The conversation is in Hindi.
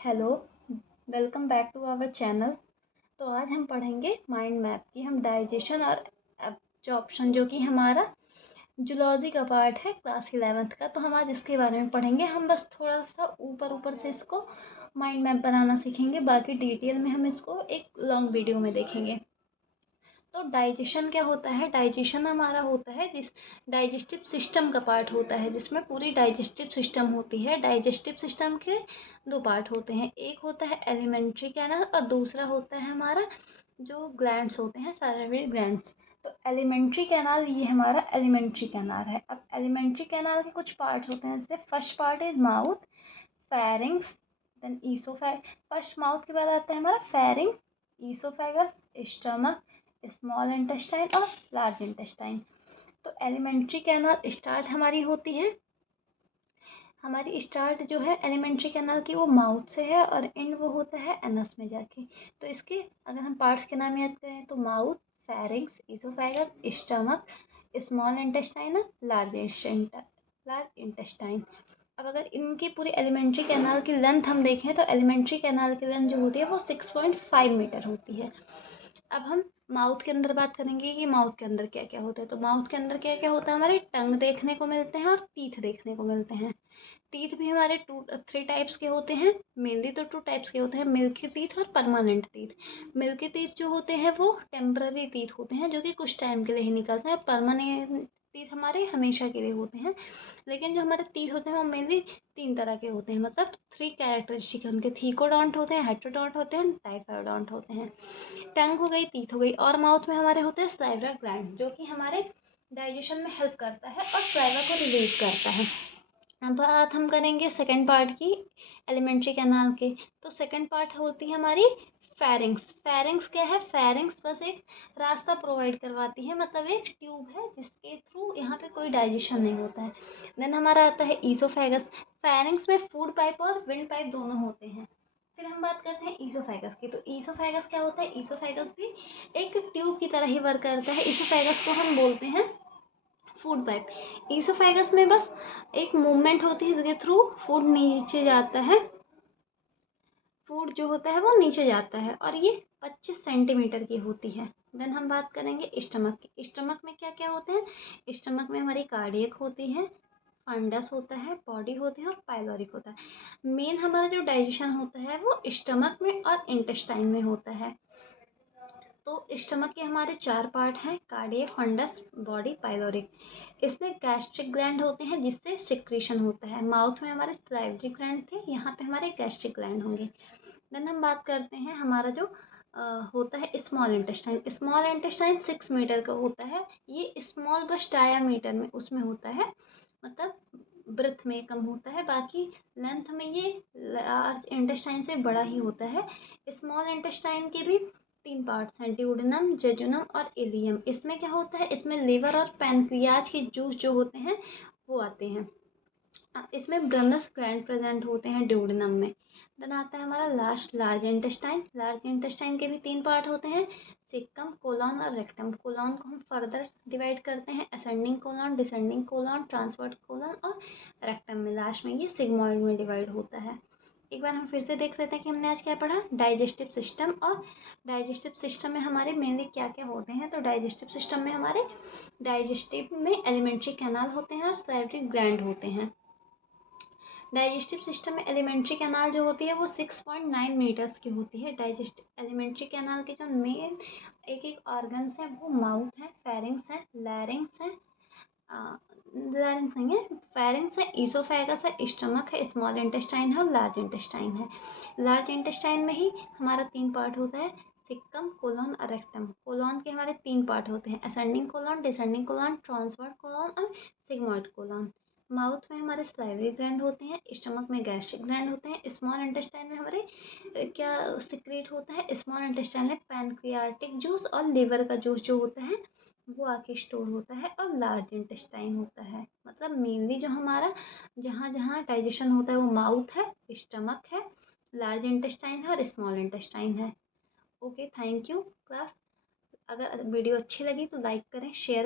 Hello, welcome back to our channel. तो आज हम पढ़ेंगे माइंड मैप की हम डाइजेशन और एब्जॉर्प्शन जो कि हमारा जूलॉजी का पार्ट है क्लास 11th का। तो हम आज इसके बारे में पढ़ेंगे। हम बस थोड़ा सा ऊपर ऊपर से इसको माइंड मैप बनाना सीखेंगे, बाकी डिटेल में हम इसको एक लॉन्ग वीडियो में देखेंगे। तो डाइजेशन क्या होता है? डाइजेशन हमारा होता है जिस डाइजेस्टिव सिस्टम का पार्ट होता है, जिसमें पूरी डाइजेस्टिव सिस्टम होती है। डाइजेस्टिव सिस्टम के दो पार्ट होते हैं, एक होता है एलिमेंट्री कैनाल और दूसरा होता है हमारा जो ग्लैंड्स होते हैं, सैलिवरी ग्लैंड्स। तो एलिमेंट्री कैनाल ये हमारा एलिमेंट्री कैनाल है। अब एलिमेंट्री कैनाल के कुछ पार्ट्स होते हैं, जैसे first part is mouth, pharynx, then oesophagus. First mouth के बाद आता है हमारा pharynx, oesophagus, stomach, small intestine और लार्ज इंटेस्टाइन। तो एलिमेंट्री कैनाल स्टार्ट हमारी होती है, हमारी स्टार्ट जो है एलिमेंट्री कैनाल की वो माउथ से है और एंड वो होता है एनस में जाके। तो इसके अगर हम पार्ट्स के नाम याद करें तो mouth, pharynx, oesophagus, stomach, small intestine, large intestine. अब अगर इनकी पूरी एलिमेंट्री कैनाल की लेंथ हम देखें तो एलिमेंट्री कैनाल की लेंथ जो होती है वो 6.5 मीटर होती है। अब हम माउथ के अंदर बात करेंगे कि माउथ के अंदर क्या क्या होता है। तो माउथ के अंदर क्या क्या होता है, हमारे टंग देखने को मिलते हैं और टीथ देखने को मिलते हैं। टीथ भी हमारे 3 टाइप्स के होते हैं, मेनली तो 2 टाइप्स के होते हैं, मिल्की टीथ और परमानेंट टीथ। मिल्की टीथ जो होते हैं वो टेम्पररी टीथ होते हैं जो कि कुछ टाइम के लिए ही निकलते हैं। परमानेंट टीथ हमारे हमेशा के लिए होते हैं। लेकिन जो हमारे टीथ होते हैं वो मेनली 3 तरह के होते हैं, मतलब 3 कैरेक्टरिस्टिक है उनके। थीकोडोंट होते हैं, हेट्रोडोंट होते हैं, टाइफाइडोंट होते हैं। टंग हो गई, टीथ हो गई। और माउथ में हमारे होते हैं सलाइवा ग्लैंड जो कि हमारे डाइजेशन में हेल्प करता है और सलाइवा को रिलीज करता है। अब बात हम करेंगे सेकंड पार्ट की, एलिमेंट्री कैनाल के। तो सेकंड पार्ट होती है हमारी फेरिंग्स। फेरिंग्स क्या है? फेरिंग्स बस एक रास्ता प्रोवाइड करवाती है, मतलब एक ट्यूब है जिसके थ्रू यहाँ पे कोई डाइजेशन नहीं होता है। देन हमारा आता है ईसोफेगस। फेरिंग्स में फूड पाइप और विंड पाइप दोनों होते हैं। फिर हम बात करते हैं ईसोफेगस की। तो ईसोफेगस क्या होता है? ईसोफेगस भी एक ट्यूब की तरह ही वर्क करता है। ईसोफेगस को हम बोलते हैं फूड पाइप। ईसोफेगस में बस एक मूवमेंट होती है जिसके थ्रू फूड नीचे जाता है, फूड जो होता है वो नीचे जाता है और ये 25 सेंटीमीटर की होती है। देन हम बात करेंगे स्टमक की। स्टमक में क्या क्या होते हैं? स्टमक में हमारी कार्डियक होती है, फंडस होता है, बॉडी होती है और पाइलोरिक होता है। मेन हमारा जो डाइजेशन होता है वो स्टमक में और इंटेस्टाइन में होता है। तो स्टमक के हमारे 4 पार्ट हैं, कार्डियक, फंडस, बॉडी, पाइलोरिक। इसमें गैस्ट्रिक ग्लैंड होते हैं जिससे सिक्रीशन होता है। माउथ में हमारे सलाइवरी ग्लैंड थे, यहाँ पे हमारे गैस्ट्रिक ग्लैंड होंगे। देन हम बात करते हैं हमारा जो होता है small intestine. Small intestine 6 metre का होता है। ये स्मॉल बस डायामीटर में उसमें होता है, मतलब ब्रेथ में कम होता है, बाकी लेंथ में ये लार्ज इंटेस्टाइन से बड़ा ही होता है। स्मॉल इंटेस्टाइन के भी 3 पार्ट्स हैं, ड्यूडेनम, जेजुनम और इलियम। इसमें क्या होता है? इसमें लिवर और पैनक्रियाज के जूस जो होते हैं वो आते हैं। इसमें ब्रनस ग्लैंड प्रेजेंट होते हैं ड्यूडेनम में। देन आता है हमारा last large intestine. Large intestine के भी 3 पार्ट होते हैं, सिक्कम, कोलॉन और रेक्टम। कोलॉन को हम फर्दर डिवाइड करते हैं, ascending colon, descending colon, transverse colon और रेक्टम में लास्ट में ये सिग्मॉइड में डिवाइड होता है। एक बार हम फिर से देख लेते हैं कि हमने आज क्या पढ़ा, डाइजेस्टिव सिस्टम। और डाइजेस्टिव सिस्टम में हमारे मेनली क्या क्या होते हैं? तो डाइजेस्टिव सिस्टम में हमारे डाइजेस्टिव में एलिमेंट्री कैनाल होते हैं और सलाइवरी ग्लैंड होते हैं। डाइजेस्टिव सिस्टम में एलिमेंट्री कैनाल जो होती है वो 6.9 मीटर्स की होती है। डाइजेस्टिव एलिमेंट्री कैनाल के जो मेन एक एक ऑर्गन्स हैं वो माउथ है, फेरिंग्स है, लैरिंग्स है, लैरिंग्स नहीं है, फेरिंग्स है, ईसोफेगस है, स्टमक है, स्मॉल इंटेस्टाइन है और लार्ज इंटेस्टाइन है। लार्ज इंटेस्टाइन में ही हमारा 3 पार्ट होता है, सिक्कम, कोलॉन और रेक्टम। कोलॉन के हमारे 3 पार्ट होते हैं, ascending colon, descending colon, transverse colon और सिग्मॉइड कोलॉन। माउथ में हमारे सलाइवरी ग्लैंड होते हैं, स्टमक में गैस्ट्रिक ग्लैंड होते हैं, स्मॉल इंटेस्टाइन में हमारे क्या सिक्रेट होता है? स्मॉल इंटेस्टाइन में पैनक्रियाटिक जूस और लिवर का जूस जो होता है वो आके स्टोर होता है। और लार्ज इंटेस्टाइन होता है, मतलब मेनली जो हमारा जहाँ जहाँ डाइजेशन होता है वो माउथ है, स्टमक है, लार्ज इंटेस्टाइन है और स्मॉल इंटेस्टाइन है। Okay, thank you class. अगर वीडियो अच्छी लगी तो लाइक करें, शेयर